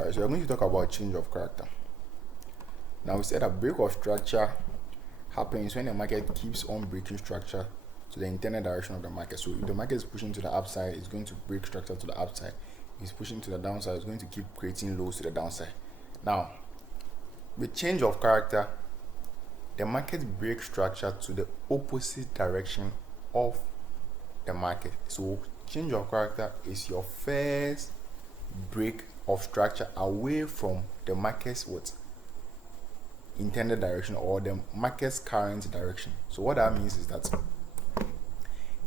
Alright, so we're going to talk about change of character. Now we said a break of structure happens when the market keeps on breaking structure to the intended direction of the market. So if the market is pushing to the upside, it's going to break structure to the upside. If it's pushing to the downside, it's going to keep creating lows to the downside. Now, with change of character, the market breaks structure to the opposite direction of the market. So change of character is your first break of structure away from the market's intended direction or the market's current direction. So what that means is that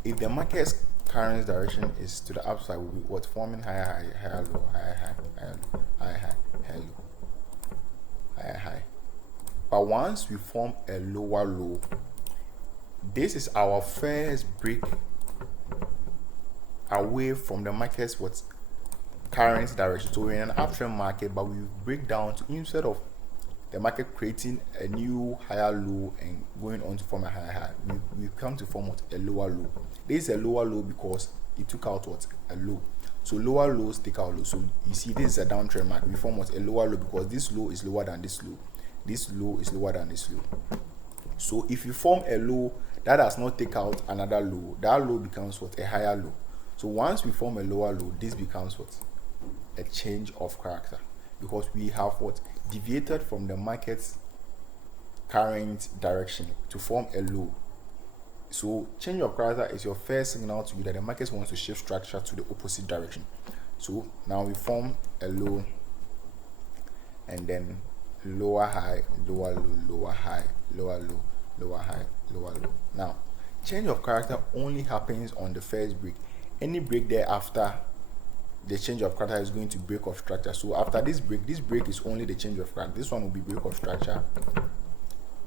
if the market's current direction is to the upside, will be forming higher high, higher low, higher high, higher low, higher high, higher low, higher high. But once we form a lower low, this is our first break away from the market's current direction. So we're in an uptrend market, but we break down to, instead of the market creating a new higher low and going on to form a higher high, we come to form a lower low. This is a lower low because it took out a low. So lower lows take out low. So you see, this is a downtrend market. We form a lower low because this low is lower than this low. This low is lower than this low. So if you form a low that does not take out another low, that low becomes a higher low. So once we form a lower low, this becomes a change of character, because we have deviated from the market's current direction to form a low. So change of character is your first signal to you that the market wants to shift structure to the opposite direction. So now we form a low and then lower high, lower low, lower high, lower low, lower high, lower low. Now change of character only happens on the first break. Any break thereafter, the change of character is going to break of structure. So after this break is only the change of character. This one will be break of structure,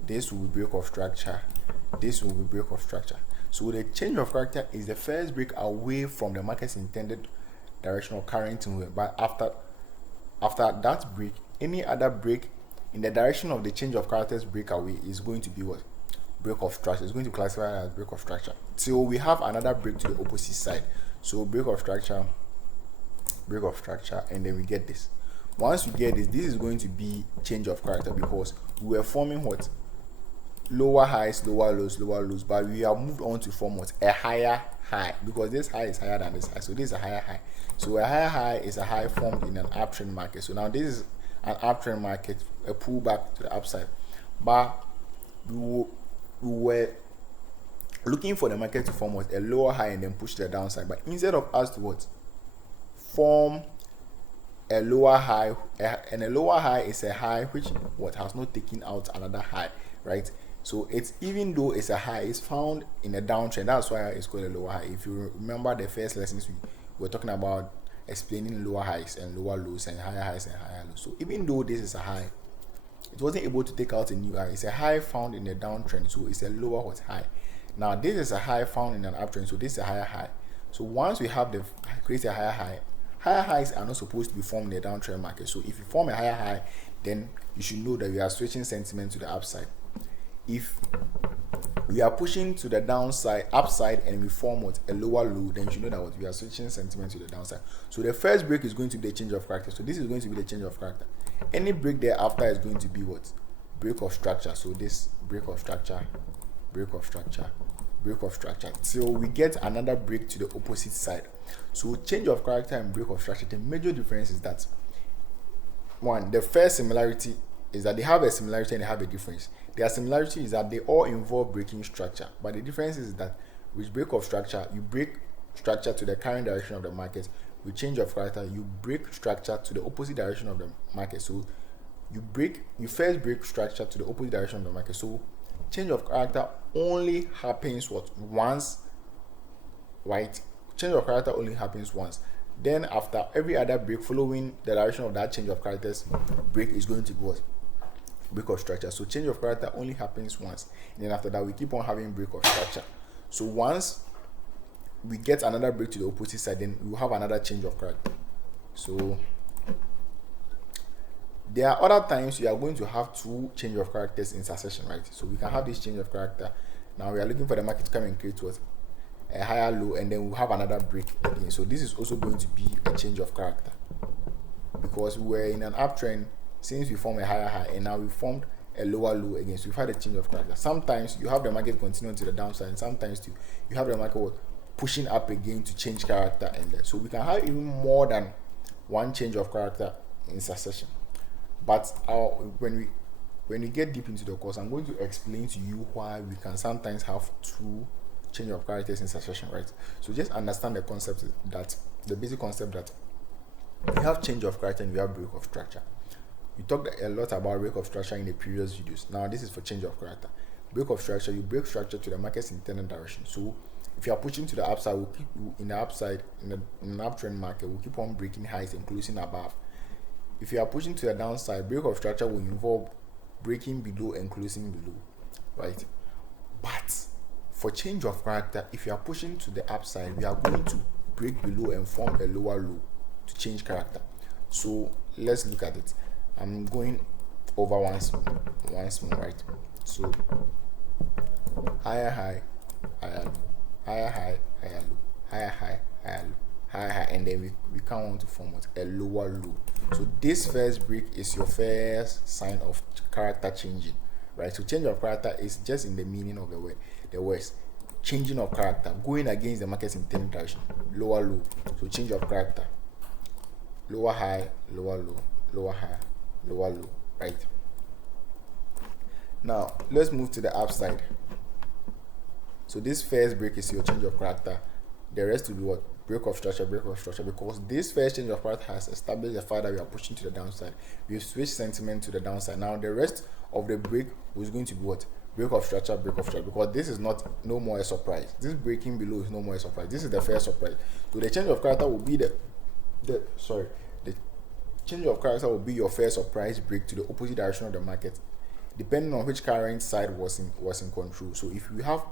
this will be break of structure, this will be break of structure. So the change of character is the first break away from the market's intended direction or current move. But after that break, any other break in the direction of the change of character's breakaway is going to be break of structure. It's going to classify as break of structure till we have another break to the opposite side. So break of structure, and then we get this. Once we get this is going to be change of character, because we were forming lower highs, lower lows, but we have moved on to form a higher high, because this high is higher than this high. So this is a higher high. So a higher high is a high formed in an uptrend market. So now this is an uptrend market, a pullback to the upside, but we were looking for the market to form a lower high and then push to the downside. But instead of us to form a lower high, and a lower high is a high which has not taken out another high, right? So it's, even though it's a high, it's found in a downtrend. That's why it's called a lower high. If you remember the first lessons, we were talking about explaining lower highs and lower lows and higher highs and higher lows. So even though this is a high, it wasn't able to take out a new high. It's a high found in a downtrend, so it's a lower high. Now this is a high found in an uptrend, so this is a higher high. So once we have create a higher high, higher highs are not supposed to be formed in a downtrend market. So if you form a higher high, then you should know that we are switching sentiment to the upside. If we are pushing to the upside, and we form a lower low, then you should know that we are switching sentiment to the downside. So the first break is going to be the change of character. So this is going to be the change of character. Any break thereafter is going to be break of structure. So this break of structure, break of structure, break of structure, till we get another break to the opposite side. So change of character and break of structure, the major difference is that the first similarity is that they have a similarity and they have a difference. Their similarity is that they all involve breaking structure, but the difference is that with break of structure, you break structure to the current direction of the market. With change of character, you break structure to the opposite direction of the market. So you first break structure to the opposite direction of the market. So change of character only happens once, right? Change of character only happens once. Then after every other break following the direction of that change of character's break is going to be break of structure. So change of character only happens once, and then after that we keep on having break of structure. So once we get another break to the opposite side, then we will have another change of character. So there are other times you are going to have two change of characters in succession, right? So we can have this change of character. Now we are looking for the market to come and create a higher low, and then we'll have another break again. So this is also going to be a change of character. because we were in an uptrend since we formed a higher high, and now we formed a lower low again. So we've had a change of character. Sometimes you have the market continuing to the downside, and sometimes too, you have the market pushing up again to change character, and then so we can have even more than one change of character in succession. But when we get deep into the course, I'm going to explain to you why we can sometimes have two change of characters in succession, right? So just understand the concept, that the basic concept, that we have change of character and we have break of structure. We talked a lot about break of structure in the previous videos. Now this is for change of character. Break of structure, you break structure to the market's intended direction. So if you are pushing to the upside, we'll keep in the upside in an uptrend market, we'll keep on breaking highs and closing above. If you are pushing to the downside, break of structure will involve breaking below and closing below, right? But for change of character, if you are pushing to the upside, we are going to break below and form a lower low to change character. So let's look at it. I'm going over once more, right? So higher high, higher low, higher high, higher low, higher high, higher low, higher high, and then we come on to form what? A lower low. So this first break is your first sign of character changing, right? So change of character is just in the meaning of the word. The words changing of character, going against the market's intended direction. Lower low. So change of character. Lower high, lower low, lower high, lower low, right? Now let's move to the upside. So this first break is your change of character. The rest will be what? Break of structure, because this first change of character has established the fact that we are pushing to the downside. We've switched sentiment to the downside. Now the rest of the break is going to be what? Break of structure, because this is no more a surprise. This breaking below is no more a surprise. This is the first surprise. So the change of character will be the change of character will be your first surprise break to the opposite direction of the market, depending on which current side was in control. So if we have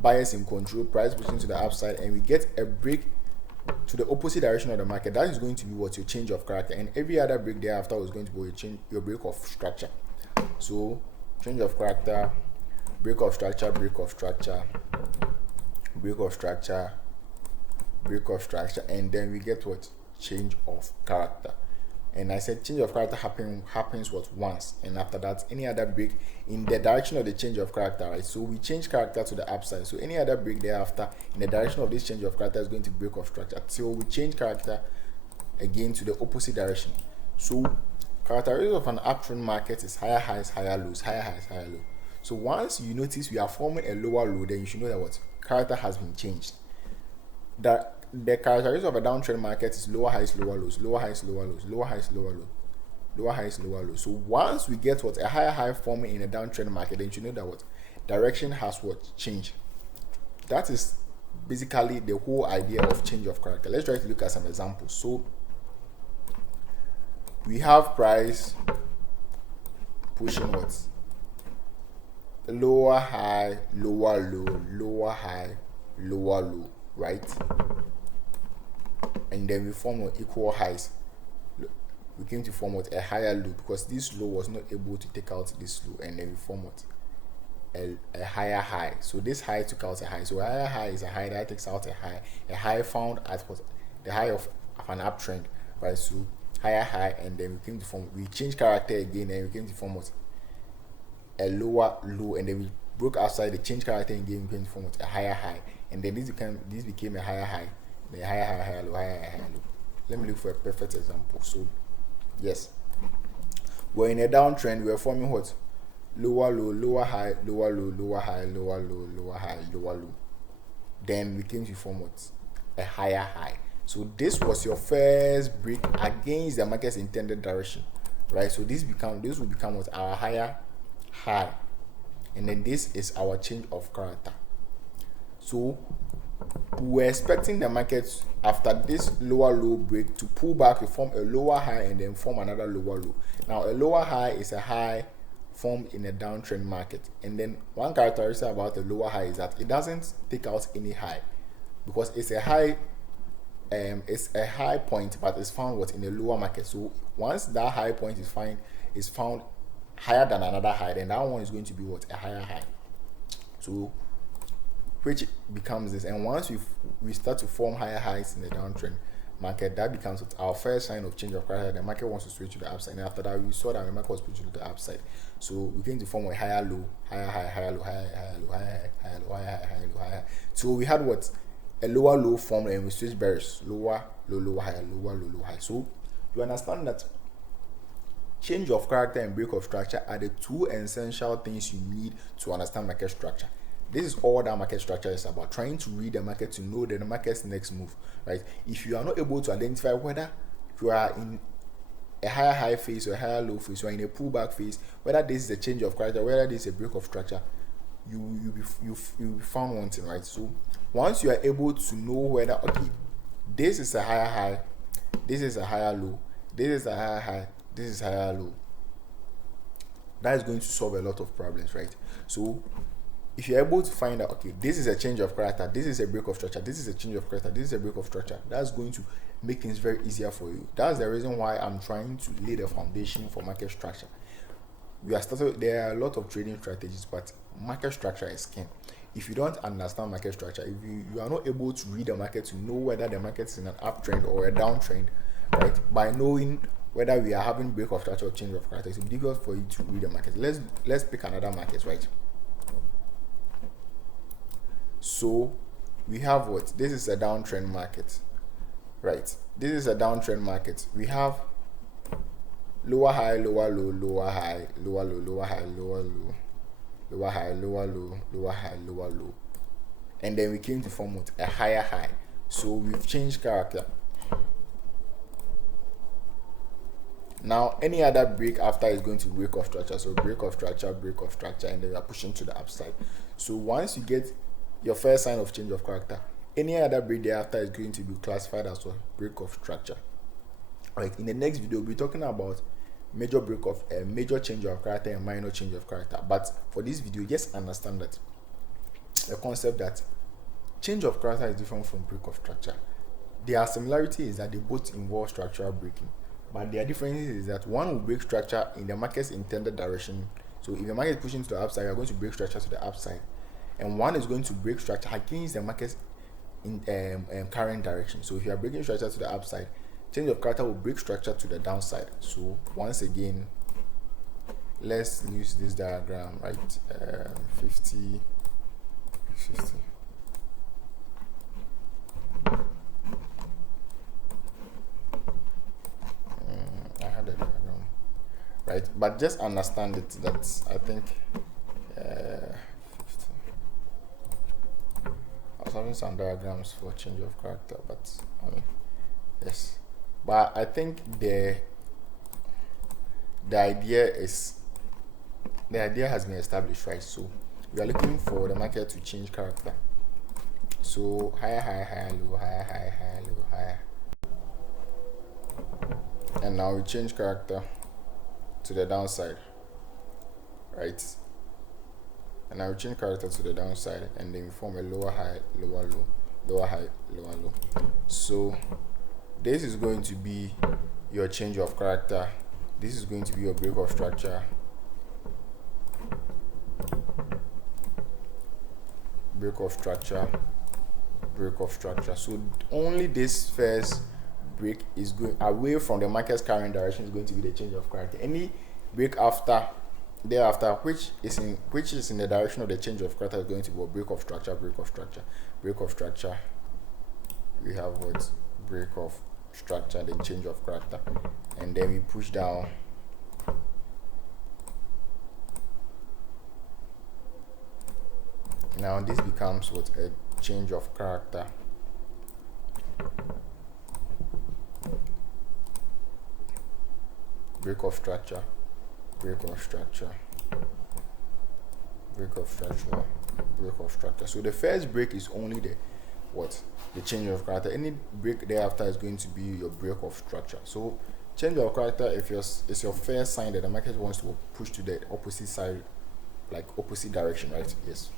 buyers in control, price pushing to the upside, and we get a break to the opposite direction of the market, that is going to be what? Your change of character. And every other break thereafter is going to be your break of structure. So change of character, break of structure, break of structure, break of structure, break of structure, and then we get what? Change of character. And I said change of character happens what? Once, and after that any other break in the direction of the change of character, right? So we change character to the upside, so any other break thereafter in the direction of this change of character is going to break of structure till we change character again to the opposite direction. So characteristics of an uptrend market is higher highs, higher lows, higher highs, higher low. So once you notice we are forming a lower low, then you should know that what? Character has been changed. The characteristics of a downtrend market is lower highs, lower lows, lower highs, lower lows, lower highs, lower low, lower highs, lower lows. So once we get what? A higher high forming in a downtrend market, then you know that what? Direction has what? Changed. That is basically the whole idea of change of character. Let's try to look at some examples. So we have price pushing what? Lower high, lower low, lower high, lower low, right? And then we form what? Equal highs. We came to form what? A higher low, because this low was not able to take out this low, and then we form what? A higher high. So this high took out a high. So a higher high is a high that takes out a high found at what? The high of an uptrend, right? So higher high, and then we came to form, we changed character again, and we came to form what? A lower low, and then we broke outside the change character again, we came to form what? A higher high, and then this became a higher high, then higher high, higher low, higher high, higher low. Let me look for a perfect example. So yes, we're in a downtrend, we're forming what? Lower low, lower high, lower low, lower high, lower low, lower high, lower low. Then we came to form what? A higher high. So this was your first break against the market's intended direction, right? So this will become what? Our higher high, and then this is our change of character. So we're expecting the market after this lower low break to pull back, to form a lower high, and then form another lower low. Now a lower high is a high formed in a downtrend market, and then one characteristic about the lower high is that it doesn't take out any high, because it's a high point, but it's found what? In a lower market. So once that high point is found higher than another high, then that one is going to be what? A higher high. So which becomes this, and once we start to form higher highs in the downtrend, market, that becomes our first sign of change of character. The market wants to switch to the upside, and after that we saw that the market was switching to the upside, so we're going to form a higher low, higher high, higher low, higher higher low, higher higher low, higher high, higher low, higher. So we had what, a lower low formed, and we switched bearish, lower low, lower higher, lower low, low high. So you understand that change of character and break of structure are the two essential things you need to understand market structure. This is all that market structure is about, trying to read the market to know the market's next move, right? If you are not able to identify whether you are in a higher high phase or a higher low phase, or in a pullback phase, whether this is a change of character, whether this is a break of structure, you'll be found wanting, right? So once you are able to know whether, okay, this is a higher high, this is a higher low, this is a higher high, this is higher low, that is going to solve a lot of problems, right? So if you're able to find out, okay, this is a change of character, this is a break of structure, this is a change of character, this is a break of structure, that's going to make things very easier for you. That's the reason why I'm trying to lay the foundation for market structure. There are a lot of trading strategies, but market structure is king. If you don't understand market structure, if you are not able to read the market to know whether the market is in an uptrend or a downtrend, right, by knowing whether we are having break of structure or change of character, it's difficult for you to read the market. Let's pick another market, right? So we have what? This is a downtrend market, right? This is a downtrend market. We have lower high, lower low, lower high, lower low, lower high, lower low, lower high, lower low, lower high, lower low, and then we came to form what? A higher high. So we've changed character. Now any other break after is going to break of structure. So break of structure, and then we are pushing to the upside. So once you get your first sign of change of character, any other break thereafter is going to be classified as a break of structure. Right. In the next video, we'll be talking about major change of character and minor change of character. But for this video, just understand that the concept that change of character is different from break of structure. Their similarity is that they both involve structural breaking, but their difference is that one will break structure in the market's intended direction. So if the market is pushing to the upside, you are going to break structure to the upside, and one is going to break structure against the market's in current direction. So if you are breaking structure to the upside, change of character will break structure to the downside. So once again, let's use this diagram, right? 50. I had a diagram, right? But just understand it that I think I was having some diagrams for change of character, but I mean, yes. But I think the idea has been established, right? So we are looking for the market to change character. So higher high, higher low, higher high, higher low, higher. And now we change character to the downside, right? And now we change character to the downside, and then we form a lower high, lower low, lower high, lower low. So this is going to be your change of character. This is going to be your break of structure. Break of structure, break of structure. So only this first break is going away from the market's current direction is going to be the change of character. Any break thereafter, which is in the direction of the change of character, is going to be a break of structure, break of structure, break of structure. We have what? Break of structure, then change of character, and then we push down. Now this becomes what? A change of character. Break of structure, break of structure, break of structure, break of structure. So the first break is only the change of character. Any break thereafter is going to be your break of structure. So change of character, if it's your first sign that the market wants to push to the opposite side, like opposite direction, right? Yes.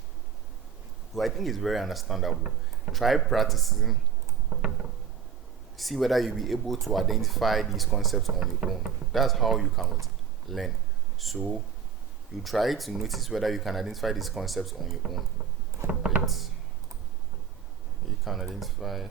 So I think it's very understandable. Try practicing. See whether you'll be able to identify these concepts on your own. That's how you can learn. So you try to notice whether you can identify these concepts on your own. Right? You can identify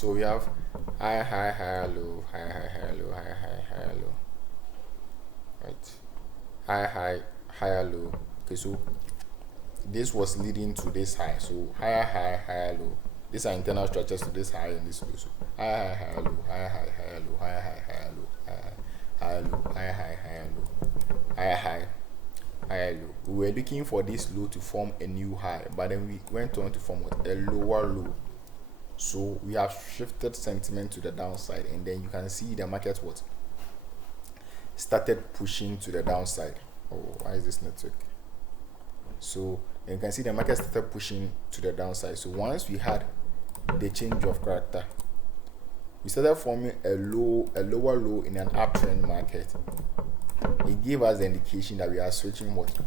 So we have high, high, higher, low, high, high, higher, low, high, high, higher, low. Right. High, high, higher, low. Okay, so this was leading to this high. So higher, high, higher, low. These are internal structures to this high and this low. So high, high, higher, low, high, high, higher, low, high, high, higher, low, high, higher, low, high, high, higher, low, high, high, higher, low. We were looking for this low to form a new high, but then we went on to form what? A lower low. So we have shifted sentiment to the downside, and then you can see the market what started pushing to the downside. Oh, why is this network? So you can see the market started pushing to the downside. So once we had the change of character, we started forming a lower low in an uptrend market. It gave us the indication that we are switching what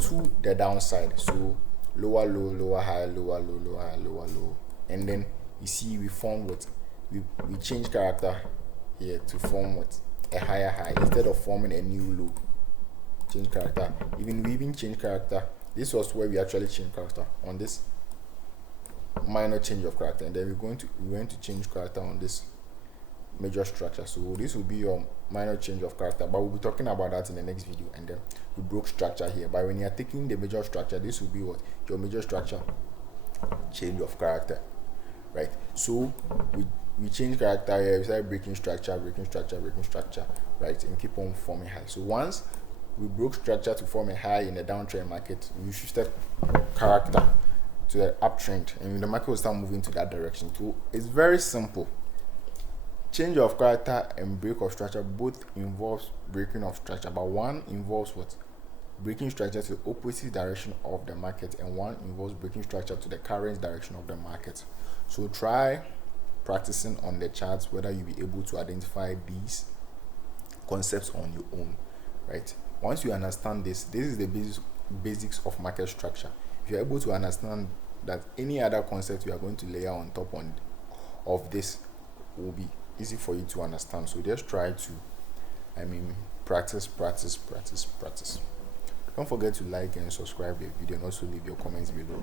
to the downside. So lower low, lower high, lower low, lower high, lower low, and then you see we formed what we changed character here to form what a higher high instead of forming a new low. Change character. We even change character. This was where we actually changed character on this minor change of character, and then we went to change character on this major structure. So this will be your minor change of character, but we'll be talking about that in the next video. And then we broke structure here, but when you are taking the major structure, this will be what your major structure change of character, right? So we change character here, we start breaking structure, right, and keep on forming high. So once we broke structure to form a high in the downtrend market, we shifted character to the uptrend, and the market will start moving to that direction. So it's very simple. Change of character and break of structure both involves breaking of structure, but one involves what? Breaking structure to the opposite direction of the market, and one involves breaking structure to the current direction of the market. So try practicing on the charts whether you'll be able to identify these concepts on your own, right? Once you understand this is the basics of market structure. If you're able to understand that, any other concept you are going to layer on top of this will be easy for you to understand. So just try to practice. Don't forget to like and subscribe the video, and also leave your comments below.